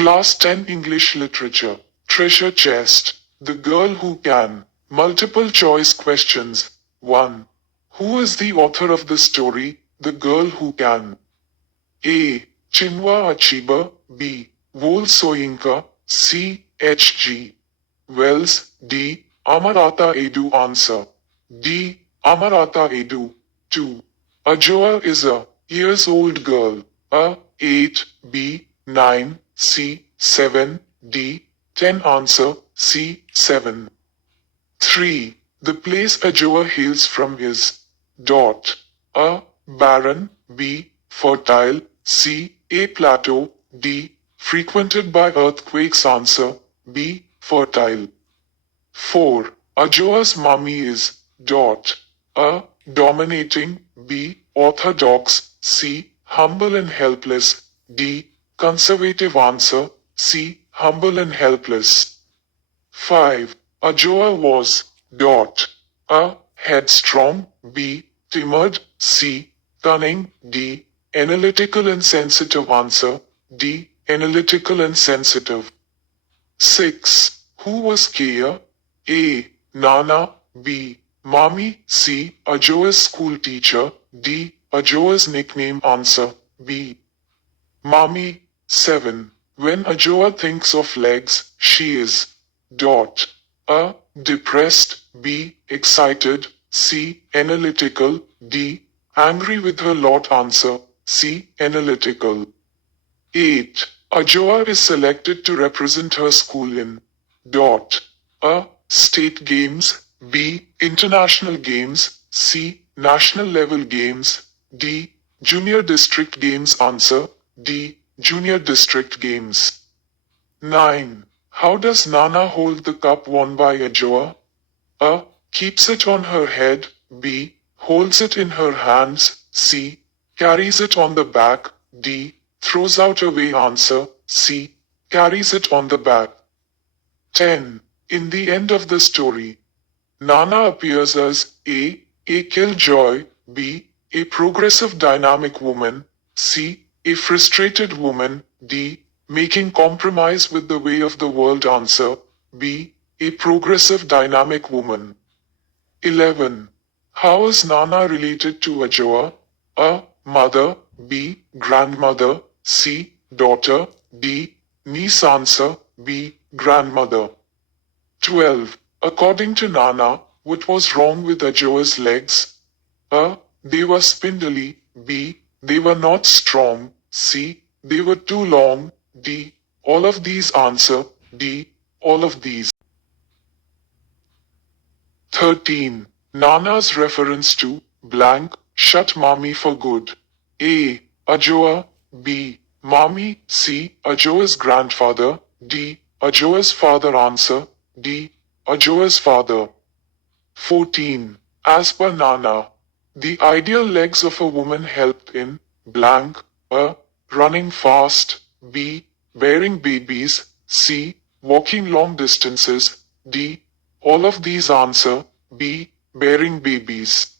Class 10 English Literature. Treasure Chest. The Girl Who Can. Multiple choice questions. 1. Who is the author of the story, The Girl Who Can? A. Chinua Achebe. B. Wole Soyinka. C. H.G. Wells. D. Ama Ata Aidoo. Answer. D. Ama Ata Aidoo. 2. Ajoa is a years-old girl. A. 8. B. 9. C. 7. D. 10. Answer. C. 7. 3. The place Ajoa hails from is dot. A. Barren. B. Fertile. C. A plateau. D. Frequented by earthquakes. Answer. B. Fertile. 4. Ajoa's mommy is dot. A. Dominating. B. Orthodox. C. Humble and helpless. D. Conservative. Answer. C. Humble and helpless. 5. Ajoa was dot. A. Headstrong. B. Timid. C. Cunning. D. Analytical and sensitive. Answer. D. Analytical and sensitive. 6. Who was Kaya? A. Nana. B. Mommy. C. Ajoa's school teacher. D. Ajoa's nickname. Answer. B. Mommy. 7. When Ajoa thinks of legs, she is dot. A. Depressed. B. Excited. C. Analytical. D. Angry with her lot. Answer. C. Analytical. 8. Ajoa is selected to represent her school in dot. A. State games. B. International games. C. National level games. D. Junior district games. Answer. D. Junior district games. 9. How does Nana hold the cup won by Ajoa? A. Keeps it on her head. B. Holds it in her hands. C. Carries it on the back. D. Throws out away. Answer. C. Carries it on the back. 10. In the end of the story, Nana appears as A. A killjoy. B. A progressive dynamic woman. C. A frustrated woman. D. Making compromise with the way of the world. Answer. B. A progressive dynamic woman. 11. How is Nana related to Ajoa? A. Mother. B. Grandmother. C. Daughter. D. Niece. Answer. B. Grandmother. 12. According to Nana, what was wrong with Ajoa's legs? A. They were spindly. B. They were not strong. C. They were too long. D. All of these. Answer. D. All of these. 13. Nana's reference to blank shut mommy for good. A. Ajoa. B. Mommy. C. Ajoa's grandfather. D. Ajoa's father. Answer. D. Ajoa's father. 14. As per Nana, the ideal legs of a woman helped in blank. A. Running fast. B. Bearing babies. C. Walking long distances. D. All of these. Answer. B. Bearing babies.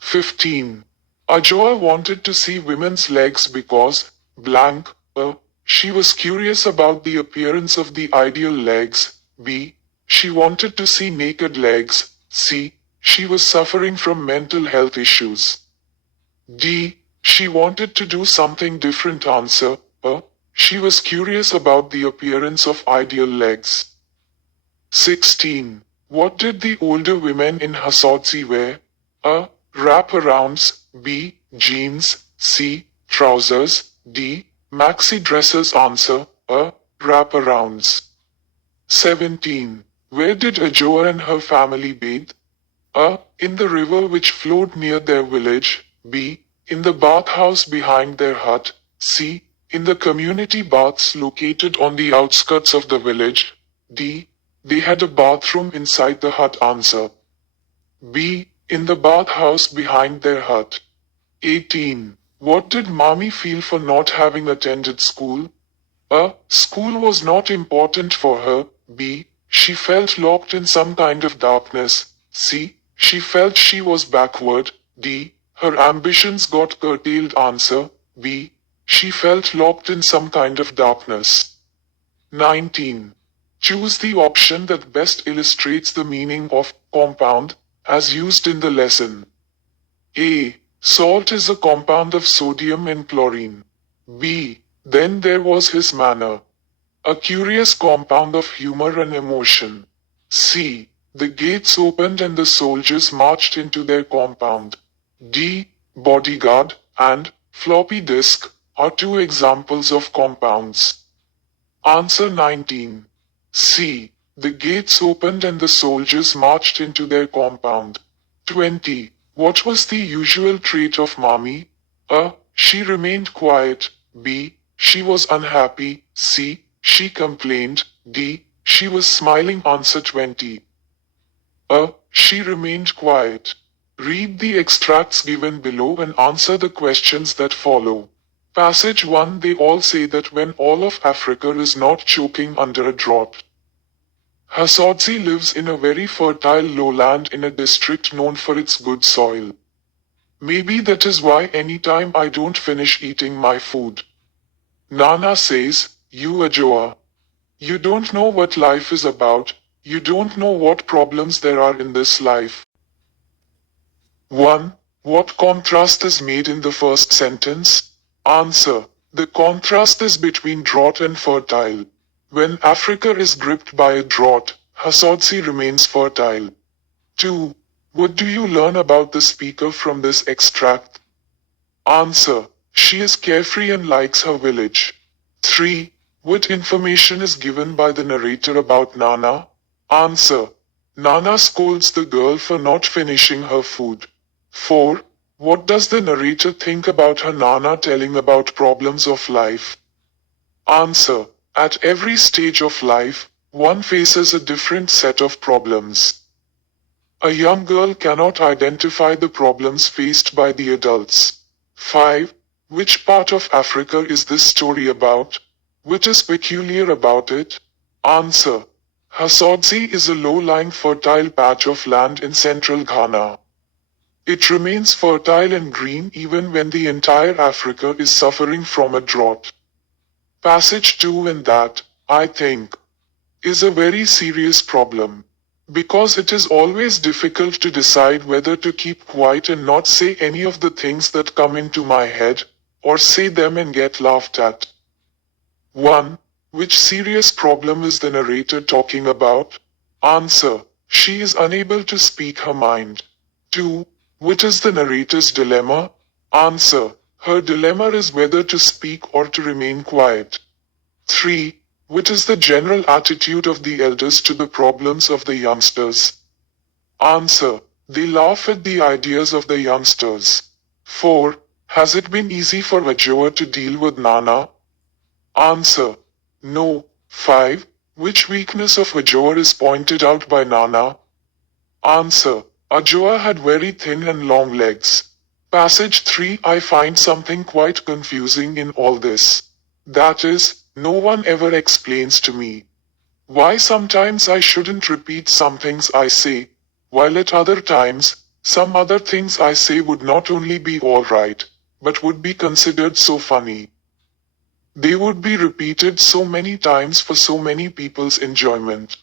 15. Ajoa wanted to see women's legs because blank. A. She was curious about the appearance of the ideal legs. B. She wanted to see naked legs. C. She was suffering from mental health issues. D. She wanted to do something different. Answer. A. She was curious about the appearance of ideal legs. 16. What did the older women in Hasotsi wear? A. Wraparounds. B. Jeans. C. Trousers. D. Maxi dresses. Answer. A. Wraparounds. 17. Where did Ajoa and her family bathe? A. In the river which flowed near their village. B. In the bathhouse behind their hut. C. In the community baths located on the outskirts of the village. D. They had a bathroom inside the hut. Answer. B. In the bathhouse behind their hut. 18. What did mommy feel for not having attended school? A. School was not important for her. B. She felt locked in some kind of darkness. C. She felt she was backward. D. Her ambitions got curtailed. Answer. B. She felt locked in some kind of darkness. 19. Choose the option that best illustrates the meaning of compound as used in the lesson. A. Salt is a compound of sodium and chlorine. B. Then there was his manner. A curious compound of humor and emotion. C. The gates opened and the soldiers marched into their compound. D. Bodyguard and floppy disk are two examples of compounds. Answer 19. C. The gates opened and the soldiers marched into their compound. 20. What was the usual trait of Mommy? A. She remained quiet. B. She was unhappy. C. She complained. D. She was smiling. Answer 20. A. She remained quiet. Read the extracts given below and answer the questions that follow. Passage 1. They all say that when all of Africa is not choking under a drought. Hasodzi lives in a very fertile lowland in a district known for its good soil. Maybe that is why anytime I don't finish eating my food. Nana says, you Ajoa. You don't know what life is about, you don't know what problems there are in this life. 1. What contrast is made in the first sentence? Answer. The contrast is between drought and fertile. When Africa is gripped by a drought, Hasodzi remains fertile. 2. What do you learn about the speaker from this extract? Answer. She is carefree and likes her village. 3. What information is given by the narrator about Nana? Answer. Nana scolds the girl for not finishing her food. 4. What does the narrator think about her Nana telling about problems of life? Answer. At every stage of life, one faces a different set of problems. A young girl cannot identify the problems faced by the adults. 5. Which part of Africa is this story about? What is peculiar about it? Answer. Hasodzi is a low-lying fertile patch of land in central Ghana. It remains fertile and green even when the entire Africa is suffering from a drought. Passage 2 and that, I think, is a very serious problem. Because it is always difficult to decide whether to keep quiet and not say any of the things that come into my head, or say them and get laughed at. 1. Which serious problem is the narrator talking about? Answer. She is unable to speak her mind. 2. What is the narrator's dilemma? Answer. Her dilemma is whether to speak or to remain quiet. 3. What is the general attitude of the elders to the problems of the youngsters? Answer. They laugh at the ideas of the youngsters. 4. Has it been easy for Ajoa to deal with Nana? Answer. No. 5. Which weakness of Ajoa is pointed out by Nana? Answer. Ajoa had very thin and long legs. Passage 3. I find something quite confusing in all this. That is, no one ever explains to me why sometimes I shouldn't repeat some things I say, while at other times, some other things I say would not only be alright, but would be considered so funny. They would be repeated so many times for so many people's enjoyment.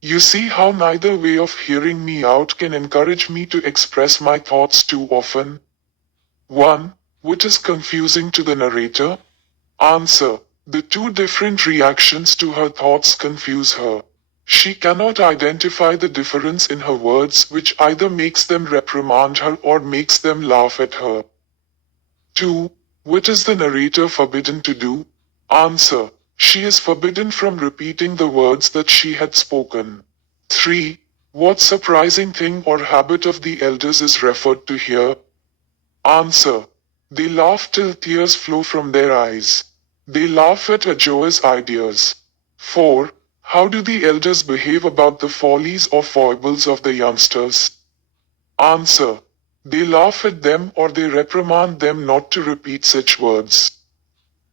You see how neither way of hearing me out can encourage me to express my thoughts too often? 1. What is confusing to the narrator? Answer. The two different reactions to her thoughts confuse her. She cannot identify the difference in her words, which either makes them reprimand her or makes them laugh at her. 2. What is the narrator forbidden to do? Answer. She is forbidden from repeating the words that she had spoken. 3. What surprising thing or habit of the elders is referred to here? Answer. They laugh till tears flow from their eyes. They laugh at Ajoa's ideas. 4. How do the elders behave about the follies or foibles of the youngsters? Answer. They laugh at them or they reprimand them not to repeat such words.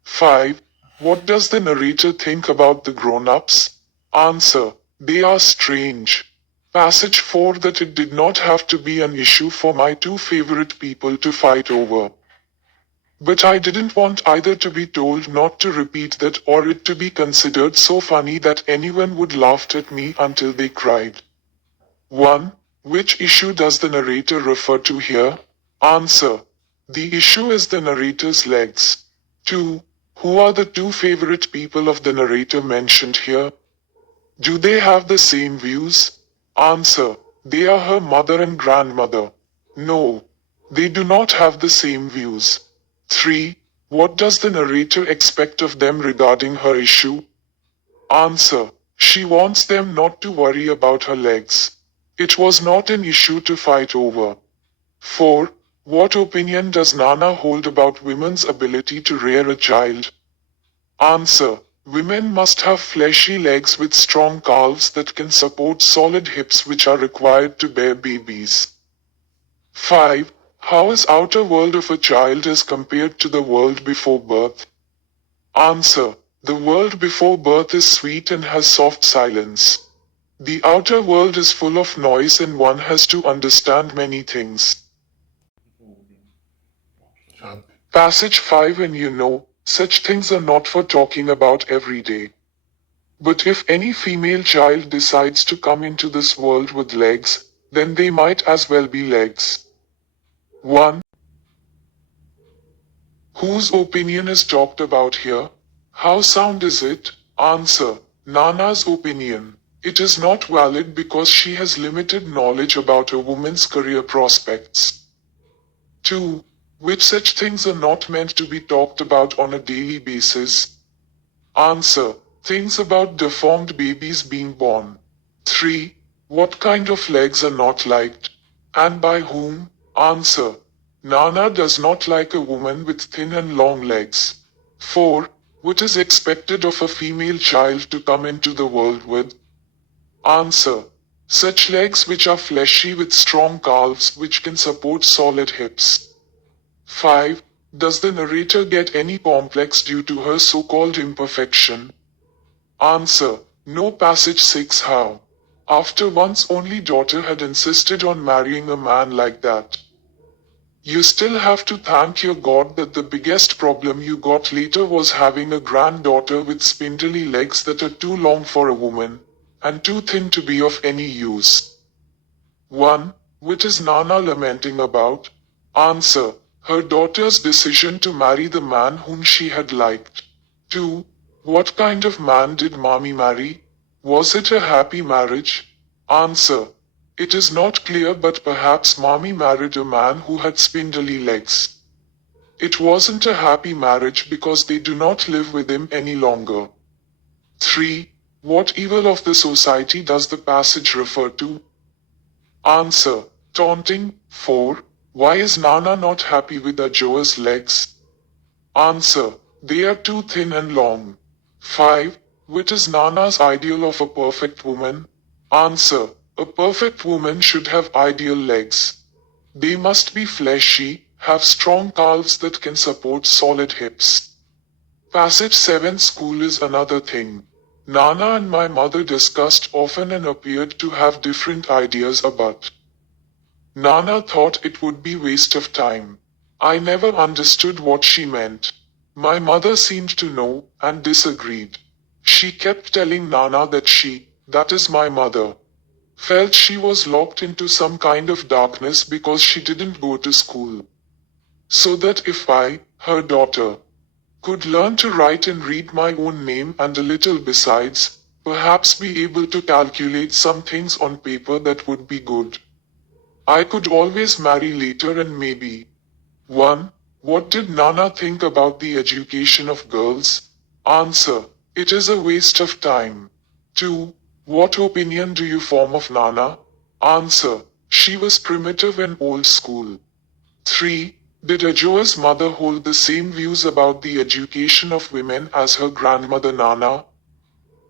5. What does the narrator think about the grown-ups? Answer. They are strange. Passage 4 that it did not have to be an issue for my two favorite people to fight over. But I didn't want either to be told not to repeat that or it to be considered so funny that anyone would laugh at me until they cried. 1. Which issue does the narrator refer to here? Answer. The issue is the narrator's legs. 2. Who are the two favorite people of the narrator mentioned here? Do they have the same views? Answer. They are her mother and grandmother. No. They do not have the same views. 3. What does the narrator expect of them regarding her issue? Answer. She wants them not to worry about her legs. It was not an issue to fight over. 4. What opinion does Nana hold about women's ability to rear a child? Answer. Women must have fleshy legs with strong calves that can support solid hips which are required to bear babies. 5. How is outer world of a child as compared to the world before birth? Answer. The world before birth is sweet and has soft silence. The outer world is full of noise and one has to understand many things. Passage 5. And you know, such things are not for talking about every day. But if any female child decides to come into this world with legs, then they might as well be legs. 1. Whose opinion is talked about here? How sound is it? Answer. Nana's opinion. It is not valid because she has limited knowledge about a woman's career prospects. 2. Which such things are not meant to be talked about on a daily basis? Answer. Things about deformed babies being born. 3. What kind of legs are not liked? And by whom? Answer. Nana does not like a woman with thin and long legs. 4. What is expected of a female child to come into the world with? Answer. Such legs which are fleshy with strong calves which can support solid hips. 5. Does the narrator get any complex due to her so-called imperfection? Answer. No. Passage 6. How? After one's only daughter had insisted on marrying a man like that. You still have to thank your God that the biggest problem you got later was having a granddaughter with spindly legs that are too long for a woman, and too thin to be of any use. 1. What is Nana lamenting about? Answer. Her daughter's decision to marry the man whom she had liked. 2. What kind of man did mommy marry? Was it a happy marriage? Answer. It is not clear, but perhaps mommy married a man who had spindly legs. It wasn't a happy marriage because they do not live with him any longer. 3. What evil of the society does the passage refer to? Answer. Taunting. 4. Why is Nana not happy with Ajoa's legs? Answer. They are too thin and long. 5. What is Nana's ideal of a perfect woman? Answer. A perfect woman should have ideal legs. They must be fleshy, have strong calves that can support solid hips. Passage 7. School is another thing. Nana and my mother discussed often and appeared to have different ideas about. Nana thought it would be waste of time. I never understood what she meant. My mother seemed to know, and disagreed. She kept telling Nana that that is my mother, felt she was locked into some kind of darkness because she didn't go to school. So that if I, her daughter, could learn to write and read my own name and a little besides, perhaps be able to calculate some things on paper, that would be good. I could always marry later and maybe. 1. What did Nana think about the education of girls? Answer. It is a waste of time. 2. What opinion do you form of Nana? Answer. She was primitive and old school. 3. Did Ajoa's mother hold the same views about the education of women as her grandmother Nana?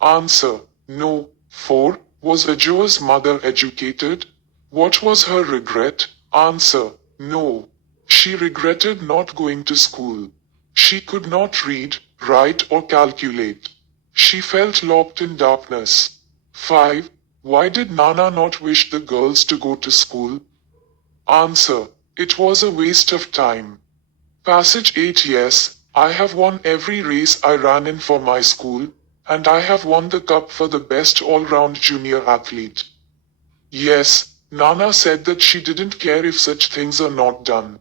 Answer. No. 4. Was Ajoa's mother educated? What was her regret? Answer. No. She regretted not going to school. She could not read, write or calculate. She felt locked in darkness. 5. Why did Nana not wish the girls to go to school? Answer. It was a waste of time. Passage 8. Yes, I have won every race I ran in for my school, and I have won the cup for the best all-round junior athlete. Yes, Nana said that she didn't care if such things are not done.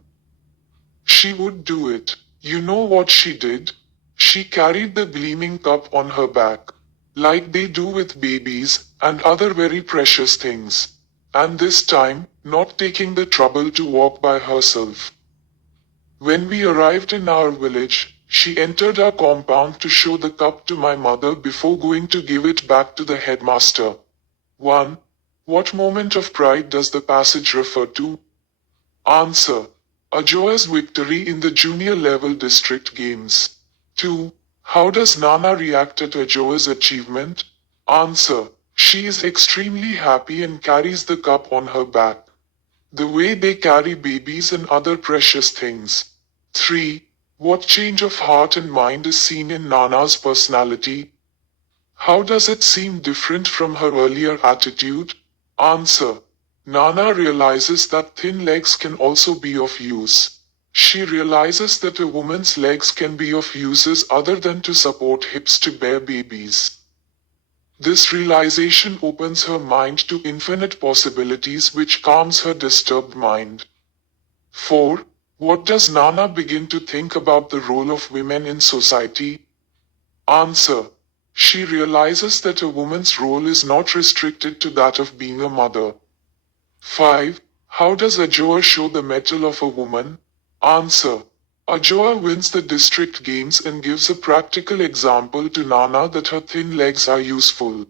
She would do it. You know what she did? She carried the gleaming cup on her back, like they do with babies and other very precious things. And this time, not taking the trouble to walk by herself. When we arrived in our village, she entered our compound to show the cup to my mother before going to give it back to the headmaster. 1. What moment of pride does the passage refer to? Answer. Ajoa's victory in the junior level district games. 2. How does Nana react at Ajoa's achievement? Answer. She is extremely happy and carries the cup on her back. The way they carry babies and other precious things. 3. What change of heart and mind is seen in Nana's personality? How does it seem different from her earlier attitude? Answer. Nana realizes that thin legs can also be of use. She realizes that a woman's legs can be of uses other than to support hips to bear babies. This realization opens her mind to infinite possibilities which calms her disturbed mind. 4. What does Nana begin to think about the role of women in society? Answer. She realizes that a woman's role is not restricted to that of being a mother. 5. How does Ajoa show the mettle of a woman? Answer. Ajoa wins the district games and gives a practical example to Nana that her thin legs are useful.